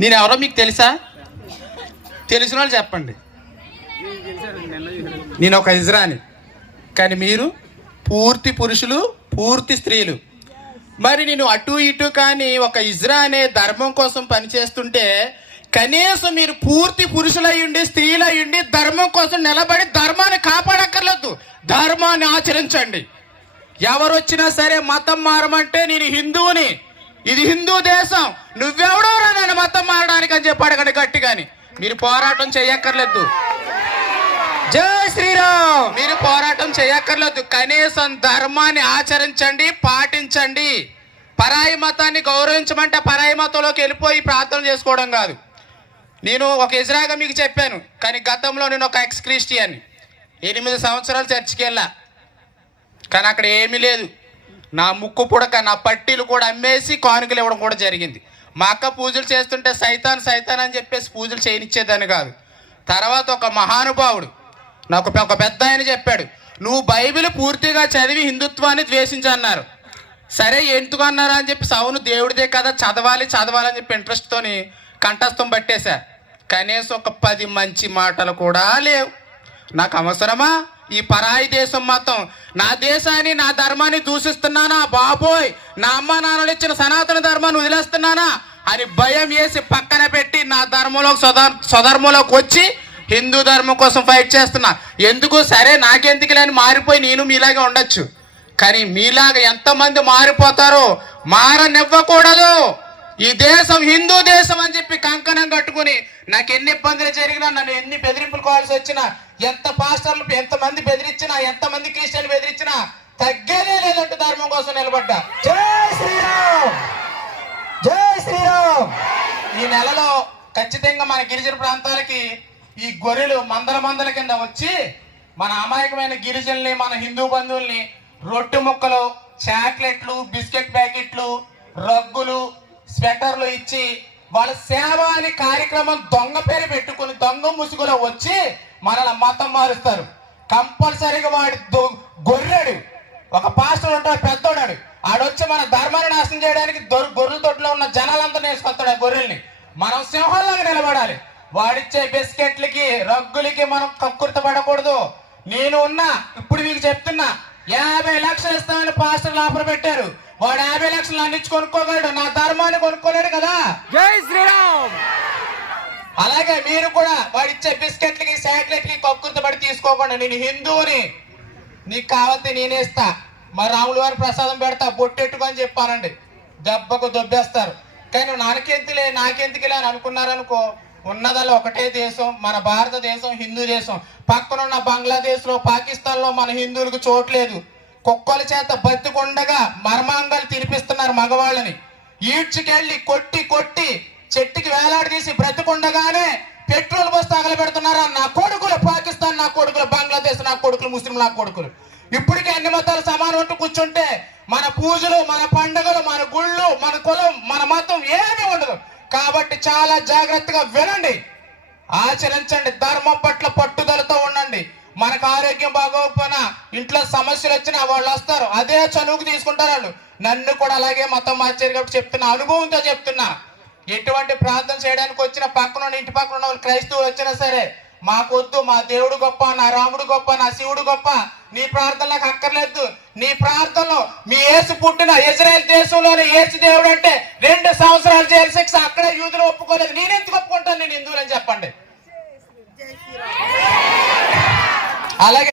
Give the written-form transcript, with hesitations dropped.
నేను ఎవరో మీకు తెలుసా? తెలిసిన వాళ్ళు చెప్పండి. నేను ఒక ఇజ్రాని, కానీ మీరు పూర్తి పురుషులు, పూర్తి స్త్రీలు. మరి నేను అటు ఇటు కానీ ఒక ఇజ్రా అనే ధర్మం కోసం పనిచేస్తుంటే కనీసం మీరు పూర్తి పురుషులయ్యుండి, స్త్రీలయ్యుండి ధర్మం కోసం నిలబడి ధర్మాన్ని కాపాడక్కర్లేదు, ధర్మాన్ని ఆచరించండి. ఎవరు వచ్చినా సరే మతం మారమంటే నేను హిందువుని, ఇది హిందూ దేశం, నువ్వెవడో నన్ను మతం మారడానికి అని చెప్పి అడగండి గట్టిగాని. మీరు పోరాటం చేయక్కర్లేదు. జై శ్రీరామ్. మీరు పోరాటం చేయక్కర్లేదు, కనీసం ధర్మాన్ని ఆచరించండి, పాటించండి. పరాయి మతాన్ని గౌరవించమంటే పరాయి మతంలోకి వెళ్ళిపోయి ప్రార్థన చేసుకోవడం కాదు. నేను ఒక ఇజ్రాగా మీకు చెప్పాను, కానీ గతంలో నేను ఒక ఎక్స్ క్రిస్టియన్, 8 సంవత్సరాలు చర్చికి వెళ్ళా, కానీ అక్కడ ఏమీ లేదు. నా ముక్కు పుడక, నా పట్టీలు కూడా అమ్మేసి కానుకలు ఇవ్వడం కూడా జరిగింది. మా అక్క పూజలు చేస్తుంటే సైతాన్ సైతాన్ అని చెప్పేసి పూజలు చేయనిచ్చేదాన్ని కాదు. తర్వాత ఒక మహానుభావుడు నాకు ఒక పెద్ద ఆయన చెప్పాడు, నువ్వు బైబిల్ పూర్తిగా చదివి హిందుత్వాన్ని ద్వేషించన్నారు. సరే ఎందుకు అన్నారా అని చెప్పి, అవును దేవుడిదే కదా, చదవాలి చదవాలని చెప్పి ఇంట్రెస్ట్తోని కంఠస్థం పట్టేశా. కనీసం ఒక 10 మంచి మాటలు కూడా లేవు. నాకు అవసరమా ఈ పరాయి దేశం మతం? నా దేశాన్ని, నా ధర్మాన్ని దూషిస్తున్నానా బాబోయ్, నా అమ్మ నాన్నలు ఇచ్చిన సనాతన ధర్మాన్ని వదిలేస్తున్నానా అని భయం వేసి పక్కన పెట్టి నా ధర్మంలోకి స్వధర్మంలోకి వచ్చి హిందూ ధర్మం కోసం ఫైట్ చేస్తున్నా. ఎందుకు? సరే నాకెందుకులే అని మారిపోయి నేను మీలాగా ఉండొచ్చు, కానీ మీలాగా ఎంతమంది మారిపోతారో మారనివ్వకూడదు. ఈ దేశం హిందూ దేశం అని చెప్పి కంకణం కట్టుకుని నాకు ఎన్ని ఇబ్బందులు జరిగినా, నన్ను ఎన్ని బెదిరింపులు కావాల్సి వచ్చినా, ఎంత పాస్టర్లు ఎంతమంది బెదిరించినా, ఎంతమంది క్రిస్టియన్లు బెదిరించినా తగ్గేదే లేదంటూ ధర్మం కోసం నిలబడ్డా. జై శ్రీరామ్, జై శ్రీరామ్. ఈ నెలలో ఖచ్చితంగా మన గిరిజన ప్రాంతాలకి ఈ గొర్రెలు మందల కింద వచ్చి మన అమాయకమైన గిరిజనుల్ని, మన హిందూ బంధువుల్ని రొట్టె ముక్కలు, చాక్లెట్లు, బిస్కెట్ ప్యాకెట్లు, రగ్గులు, స్వెటర్లు ఇచ్చి వాళ్ళ సేవ అనే కార్యక్రమం దొంగ పేరు పెట్టుకుని దొంగ ముసుగులో వచ్చి మనల్ని మతం మారుస్తారు. కంపల్సరీగా వాడి గొర్రెడు ఒక పాస్టర్ ఉంటాడు, పెద్దోడాడు, ఆడొచ్చి మన ధర్మాన్ని నాశనం చేయడానికి గొర్రెల తొట్టులో ఉన్న జనాలంతా వేసుకొస్తాడు. ఆ గొర్రెల్ని మనం సింహంలాగా నిలబడాలి. వాడిచ్చే బిస్కెట్లకి, రగ్గులకి మనం కక్కుర్తపడకూడదు. నేను ఉన్నా, ఇప్పుడు మీకు చెప్తున్నా, 50 లక్షలు ఇస్తామని పాస్టర్లు ఆఫర్ పెట్టారు. వాడు 50 లక్షలు అందించి కొనుక్కోగలడు, నా ధర్మాన్ని కొనుక్కోలేడు కదా. జై శ్రీరామ్. అలాగే మీరు కూడా వాడిచ్చే బిస్కెట్లకి, చాక్లెట్లకి కక్కుర్తపడి తీసుకోకుండా, నేను హిందువుని, నీకు కావాలంటే నేనే ఇస్తా, మరి రాముల వారి ప్రసాదం పెడతా, బొట్టెట్టుకు అని చెప్పానండి, దెబ్బకు దొబ్బేస్తారు. కానీ నాకెందుకులే అని అనుకున్నారనుకో, ఉన్నదల్లా ఒకటే దేశం, మన భారతదేశం హిందూ దేశం. పక్కనున్న బంగ్లాదేశ్లో, పాకిస్తాన్లో మన హిందువులకు చోట్లేదు. కుక్కల చేత బతికుండగా మర్మాంగాలు తినిపిస్తున్నారు మగవాళ్ళని. ఈడ్చుకెళ్ళి కొట్టి కొట్టి చెట్టుకి వేలాడదీసి బ్రతికుండగానే పెట్రోల్ పోసి తగలబెడుతున్నారు. నా కొడుకులు పాకిస్తాన్, నా కొడుకులు బంగ్లాదేశ్, నా కొడుకులు ముస్లిం, నా కొడుకులు. ఇప్పటికే అన్ని మతాలు సమానం అంటూ కూర్చుంటే మన పూజలు, మన పండుగలు, మన గుళ్ళు, మన కులం, మన మతం ఏమీ ఉండదు. కాబట్టి చాలా జాగ్రత్తగా వినండి, ఆచరించండి, ధర్మం పట్ల పట్టుదలతో ఉండండి. మనకు ఆరోగ్యం బాగోకపోయినా, ఇంట్లో సమస్యలు వచ్చినా వాళ్ళు వస్తారు, అదే చనువుకు తీసుకుంటారు వాళ్ళు. నన్ను కూడా అలాగే మతం మార్చారు కాబట్టి చెప్తున్నా, అనుభవంతో చెప్తున్నా. ఎటువంటి ప్రార్థన చేయడానికి వచ్చిన ఇంటి పక్కన ఉన్న వాళ్ళు క్రైస్తవులు వచ్చినా సరే, మాకొద్దు, మా దేవుడు గొప్ప, నా రాముడు గొప్ప, నా శివుడు గొప్ప, నీ ప్రార్థన నాకు అక్కర్లేదు. నీ ప్రార్థనలో మీ యేసు పుట్టిన ఇజ్రాయెల్ దేశంలోని యేసు దేవుడు అంటే 2 సంవత్సరాలు జైలు శిక్ష, అక్కడే యూదులు ఒప్పుకోలేదు, నేనెందుకు ఒప్పుకుంటాను? నేను హిందువులని చెప్పండి. అలాగే